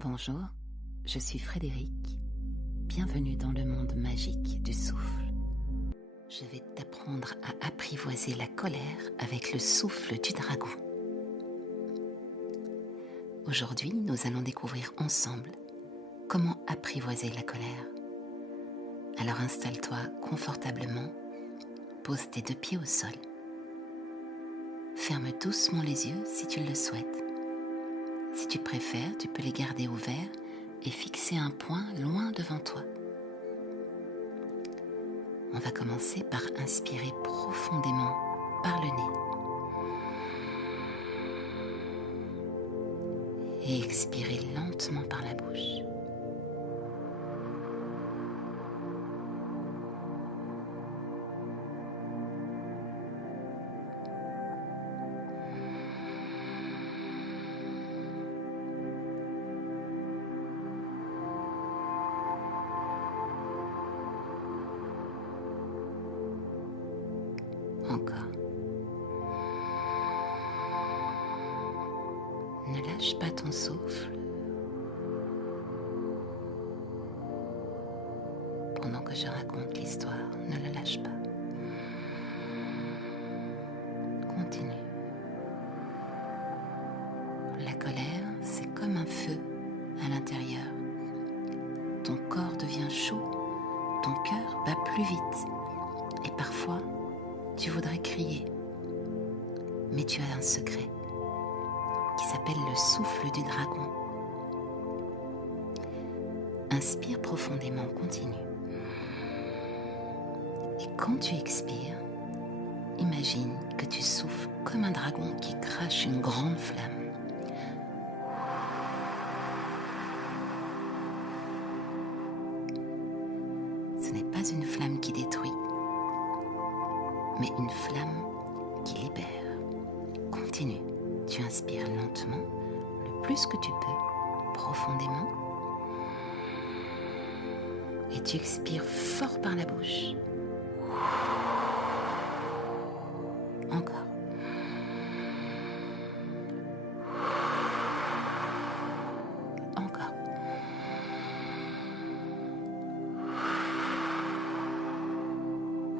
Bonjour, je suis Frédéric. Bienvenue dans le monde magique du souffle. Je vais t'apprendre à apprivoiser la colère avec le souffle du dragon. Aujourd'hui, nous allons découvrir ensemble comment apprivoiser la colère. Alors installe-toi confortablement, pose tes 2 pieds au sol. Ferme doucement les yeux si tu le souhaites. Si tu préfères, tu peux les garder ouverts et fixer un point loin devant toi. On va commencer par inspirer profondément par le nez et expirer lentement par la bouche. Encore. Ne lâche pas ton souffle pendant que je raconte l'histoire. Ne le lâche pas. Continue. La colère, c'est comme un feu à l'intérieur. Ton corps devient chaud, ton cœur bat plus vite et parfois tu voudrais crier. Mais tu as un secret qui s'appelle le souffle du dragon. Inspire profondément, continue. Et quand tu expires, imagine que tu souffles comme un dragon qui crache une grande flamme. Ce n'est pas une flamme qui détruit, mais une flamme qui libère. Continue. Tu inspires lentement, le plus que tu peux, profondément. Et tu expires fort par la bouche. Encore. Encore.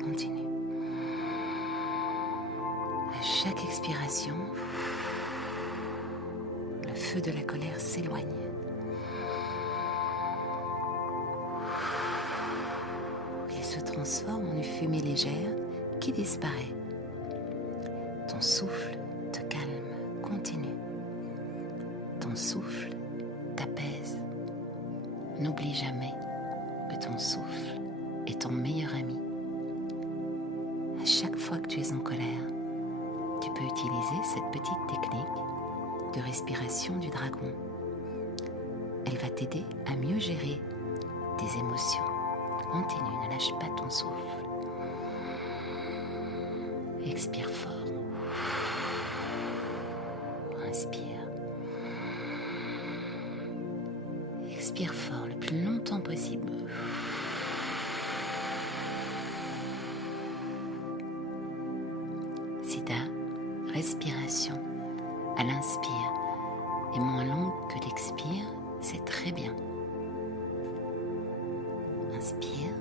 Continue. À chaque expiration, le feu de la colère s'éloigne. Il se transforme en une fumée légère qui disparaît. Ton souffle te calme, continue. Ton souffle t'apaise. N'oublie jamais que ton souffle est ton meilleur ami. À chaque fois que tu es en colère, tu peux utiliser cette petite technique de respiration du dragon. Elle va t'aider à mieux gérer tes émotions. Continue, ne lâche pas ton souffle. Expire fort. Inspire. Expire fort le plus longtemps possible. Si ta respiration à l'inspire est moins longue que l'expire, c'est très bien. Inspire.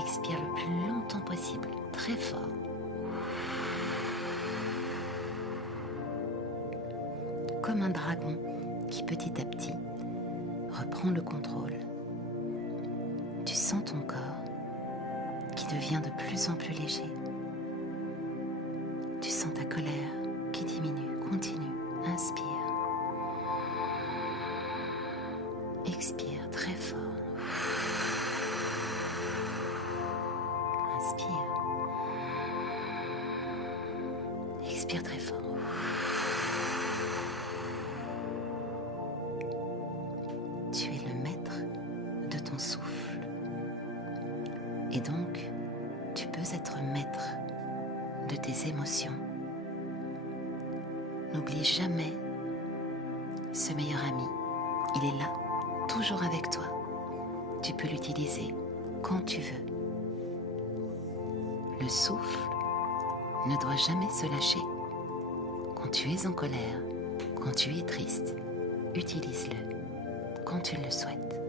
Expire le plus longtemps possible, très fort. Comme un dragon qui petit à petit reprend le contrôle. Tu sens ton corps qui devient de plus en plus léger. Tu sens ta colère qui diminue. Continue. Inspire. Expire très fort. Inspire. Expire très fort. Tu es le maître de ton souffle. Et donc, tu peux être maître de tes émotions. N'oublie jamais ce meilleur ami. Il est là, toujours avec toi. Tu peux l'utiliser quand tu veux. Le souffle ne doit jamais se lâcher. Quand tu es en colère, quand tu es triste, utilise-le quand tu le souhaites.